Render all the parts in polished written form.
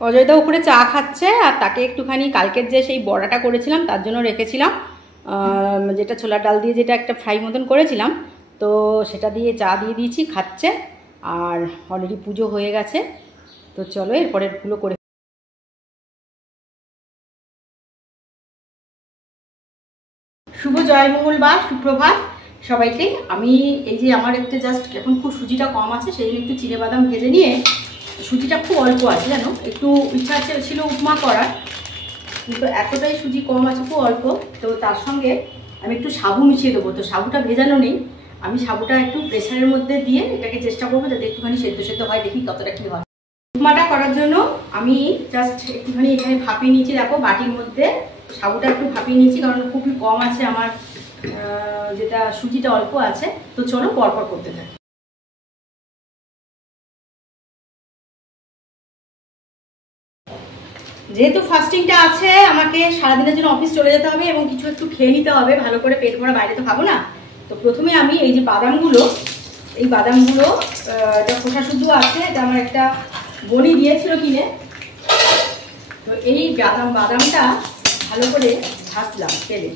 অজয়দা উপরে চা খাচ্ছে আর তাকে একটুখানি কালকের যে সেই বড়াটা করেছিলাম তার জন্য রেখেছিলাম, যেটা ছোলার ডাল দিয়ে যেটা একটা ফ্রাই মতন করেছিলাম, তো সেটা দিয়ে চা দিয়ে দিয়েছি, খাচ্ছে। আর অলরেডি পুজো হয়ে গেছে, তো চলো এরপরেরগুলো করে। শুভ জয়মঙ্গলবার, সুপ্রভাত সবাইকে। আমি এই যে আমার একটা জাস্ট এখন খুব সুজিটা কম আছে, সেই জন্য একটু চিনেবাদাম ভেজে নিয়ে, সুজিটা খুব অল্প আছে জানো, একটু ইচ্ছা ছিল উপমা করার, কিন্তু এতটাই সুজি কম আছে, খুব অল্প। তো তার সঙ্গে আমি একটু সাবু মিশিয়ে দেবো, তো সাবুটা ভেজানো নেই, আমি সাবুটা একটু প্রেসারের মধ্যে দিয়ে এটাকে চেষ্টা করবো যাতে একটুখানি সেদ্ধ সেদ্ধ হয়, দেখি কতটা কী হয়। উপমাটা করার জন্য আমি জাস্ট একটুখানি এখানে ভাপিয়ে নিয়েছি, দেখো বাটির মধ্যে সাবুটা একটু ভাপিয়ে নিয়েছি, কারণ খুবই কম আছে আমার, যেটা সুজিটা অল্প আছে। তো চলো পরপর করতে থাকি। যেহেতু ফাস্টিংটা আছে, আমাকে সারাদিনের জন্য অফিস চলে যেতে হবে এবং কিছু একটু খেয়ে নিতে হবে ভালো করে, পেট ভরা, বাইরে তো খাবো না। তো প্রথমে আমি এই যে বাদামগুলো, এই বাদামগুলো এটা খোসা শুদ্ধ আছে, এটা আমার একটা বনি দিয়েছিল কিনে, তো এই বাদামটা ভালো করে ভাজলাম তেলে,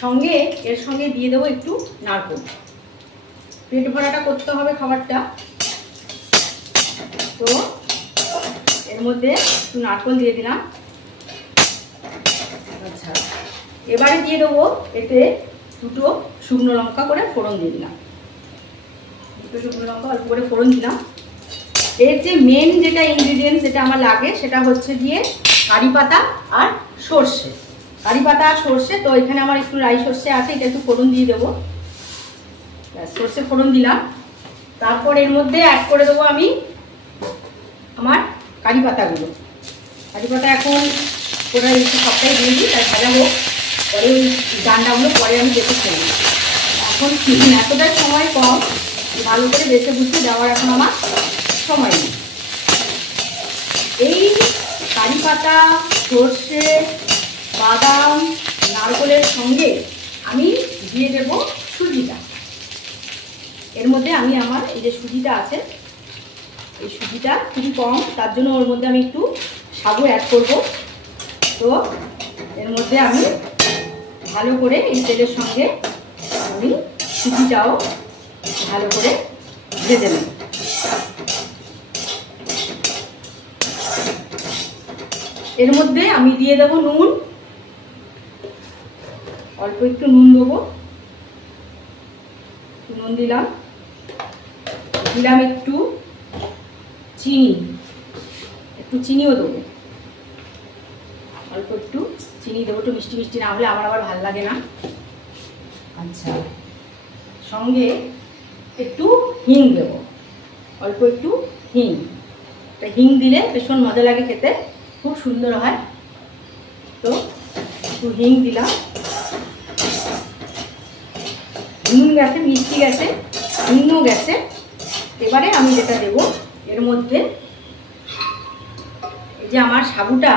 সঙ্গে এর সঙ্গে দিয়ে দেবো একটু নারকেল। পেট ভরাটা করতে হবে খাবারটা, তো এর মধ্যে একটু নারকেল দিয়ে দিলাম। আচ্ছা, এবারে দিয়ে দেবো এতে দুটো শুকনো লঙ্কা করে ফোড়ন দিয়ে দিলাম, দুটো শুকনো লঙ্কা অল্প করে ফোড়ন দিলাম। এর যে মেন যেটা ইনগ্রিডিয়েন্টস যেটা আমার লাগে সেটা হচ্ছে দিয়ে কারি পাতা আর সর্ষে, কারি পাতা আর সর্ষে। তো এখানে আমার একটু রাই সর্ষে আছে, এটা একটু ফোড়ন দিয়ে দেবো, সর্ষে ফোড়ন দিলাম। তারপর এর মধ্যে অ্যাড করে দেবো আমি আমার কারি পাতাগুলো। কারি পাতা এখন ওরা একটু সবটাই দিয়ে দিই, তাই ভাজা হোক, পরে ওই ডান্ডাগুলো পরে আমি বেছে ফেলি। এখন এতটাই সময় কম, ভালো করে বেছে বুঝতে দেওয়ার এখন আমার সময় নেই। এই কারি পাতা, সর্ষে, বাদাম, নারকেলের সঙ্গে আমি দিয়ে দেব সুজিটা। এর মধ্যে আমি আমার এই যে সুজিটা আছে, এই সুজিটা খুবই কম, তার জন্য ওর মধ্যে আমি একটু সাবু অ্যাড করব। তো এর মধ্যে আমি ভালো করে এই তেলের সঙ্গে আমি সুজিটাও ভালো করে ভেজে নেব। এর মধ্যে আমি দিয়ে দেবো নুন, অল্প একটু নুন দেবো, নুন দিলাম, দিলাম একটু চিনি, একটু চিনিও দেবো, অল্প একটু চিনি দেবো, একটু মিষ্টি মিষ্টি না হলে আমার আবার ভালো লাগে না। আচ্ছা, সঙ্গে একটু হিং দেবো, অল্প একটু হিং, হিং দিলে ভীষণ মজা লাগে খেতে, খুব সুন্দর হয়। তো একটু হিং দিলাম, নুন গেছে, মিষ্টি গেছে, হিংও গেছে। এবারে আমি যেটা দেবো এর মধ্যে, এই যে আমার সাবুটা,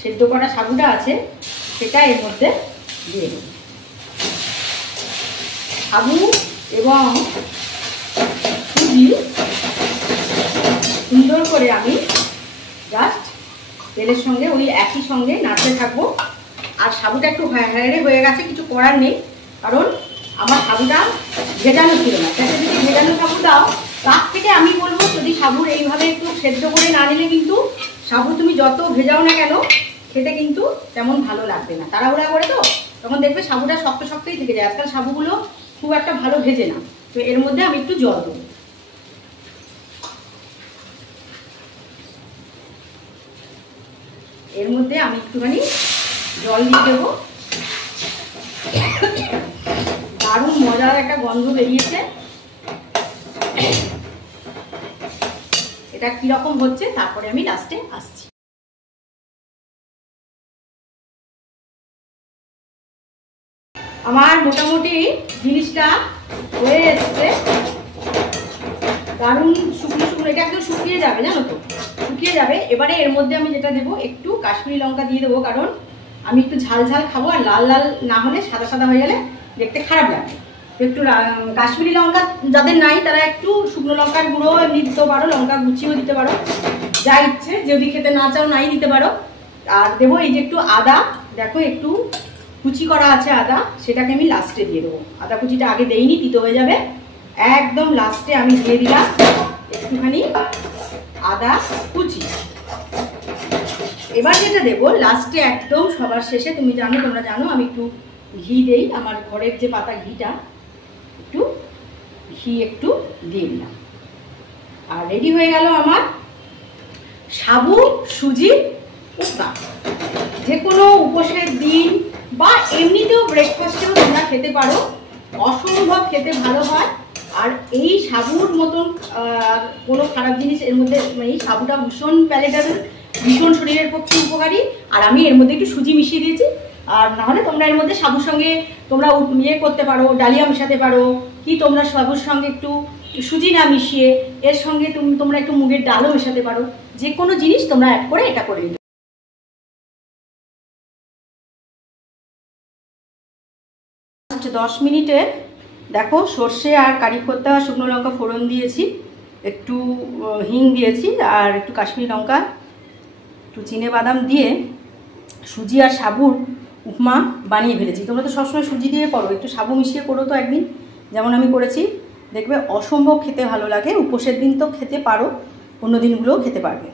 সেদ্ধ করা সাবুটা আছে, সেটা এর মধ্যে দিয়ে দেব। সাবু এবং সুজি সুন্দর করে আমি জাস্ট তেলের সঙ্গে ওই একই সঙ্গে নাড়তে থাকবো। আর সাবুটা একটু হ্যাঁড়ে হয়ে গেছে, কিছু করার নেই, কারণ আমার সাবুটা ভেজানো ছিল না। তাতে যদি ভেজানো সাবু দাও, তার থেকে আমি বলবো যদি সাবুর এইভাবে একটু সেদ্ধ করে না নিলে কিন্তু সাবু তুমি যত ভেজাও না কেন খেতে কিন্তু তেমন ভালো লাগবে না, তাড়াহুড়া করে তো তখন দেখবে সাবুটা শক্ত শক্তই থেকে যায়। আজকাল সাবুগুলো খুব একটা ভালো ভেজে না। তো এর মধ্যে আমি একটু জল দেবো, এর মধ্যে আমি একটুখানি জল দিয়ে দেবো। দারুণ মজার একটা গন্ধ বেরিয়েছে, এটা কিরকম হচ্ছে তারপরে আমি লাস্টে আসছি। আমার মোটামুটি জিনিসটা হয়ে এসছে, দারুণ শুকনো শুকনো, এটা একদম শুকিয়ে যাবে জানো তো, শুকিয়ে যাবে। এবারে এর মধ্যে আমি যেটা দেবো একটু কাশ্মীরি লঙ্কা দিয়ে দেবো, কারণ আমি একটু ঝাল ঝাল খাবো, আর লাল লাল না হলে সাদা সাদা হয়ে গেলে দেখতে খারাপ লাগে। তো একটু কাশ্মীরি লঙ্কা যাদের নাই তারা একটু শুকনো লঙ্কার গুঁড়ো এমনি দিতে পারো, লঙ্কা গুছিয়েও দিতে পারো। যা ইচ্ছে, যদি খেতে না চাও নাই দিতে পারো। আর দেবো এই যে একটু আদা, দেখো একটু কুচি করা আছে আদা, সেটাকে আমি লাস্টে দিয়ে দেবো। আদা কুচিটা আগে দেইনি, তিতো হয়ে যাবে। একদম লাস্টে আমি দিয়ে দিলাম একটুখানি আদা কুচি। এবার যেটা দেবো লাস্টে একদম সবার শেষে, তুমি জানো, তোমরা জানো আমি একটু ঘি দেই, আমার ঘরের যে পাতা ঘিটা, একটু ঘি একটু দিয়ে দিলাম। আর রেডি হয়ে গেল আমার সাবু সুজি উপমা। যে কোনো উপোসের দিন বা এমনিতেও ব্রেকফাস্টেও তোমরা খেতে পারো, অসম্ভব খেতে ভালো হয়। আর এই সাবুর মতন কোনো খারাপ জিনিস এর মধ্যে, এই সাবুটা ভীষণ প্যালেটেবল, ভীষণ শরীরের পক্ষে উপকারী। আর আমি এর মধ্যে একটু সুজি মিশিয়ে দিয়েছি। আর নাহলে তোমরা এর মধ্যে সাবুর সঙ্গে তোমরা ইয়ে করতে পারো, ডালিয়া মেশাতে পারো, কি তোমরা সাবুর সঙ্গে একটু সুজি না মিশিয়ে এর সঙ্গে তোমরা একটু মুগের ডালও মেশাতে পারো। যে কোনো জিনিস তোমরা অ্যাড করে এটা করে দিতে 10 মিনিটে। দেখো সর্ষে আর কারি খোদ্দা শুকনো লঙ্কা ফোড়ন দিয়েছি, একটু হিং দিয়েছি, আর একটু কাশ্মীরি লঙ্কা, একটু চিনে বাদাম দিয়ে সুজি আর সাবুর উপমা বানিয়ে ফেলেছি। তোমরা তো সবসময় সুজি দিয়ে করো, একটু সাবু মিশিয়ে করো তো একদিন, যেমন আমি করেছি। দেখবে অসম্ভব খেতে ভালো লাগে। উপোসের দিন তো খেতে পারো, অন্য দিনগুলোও খেতে পারবে।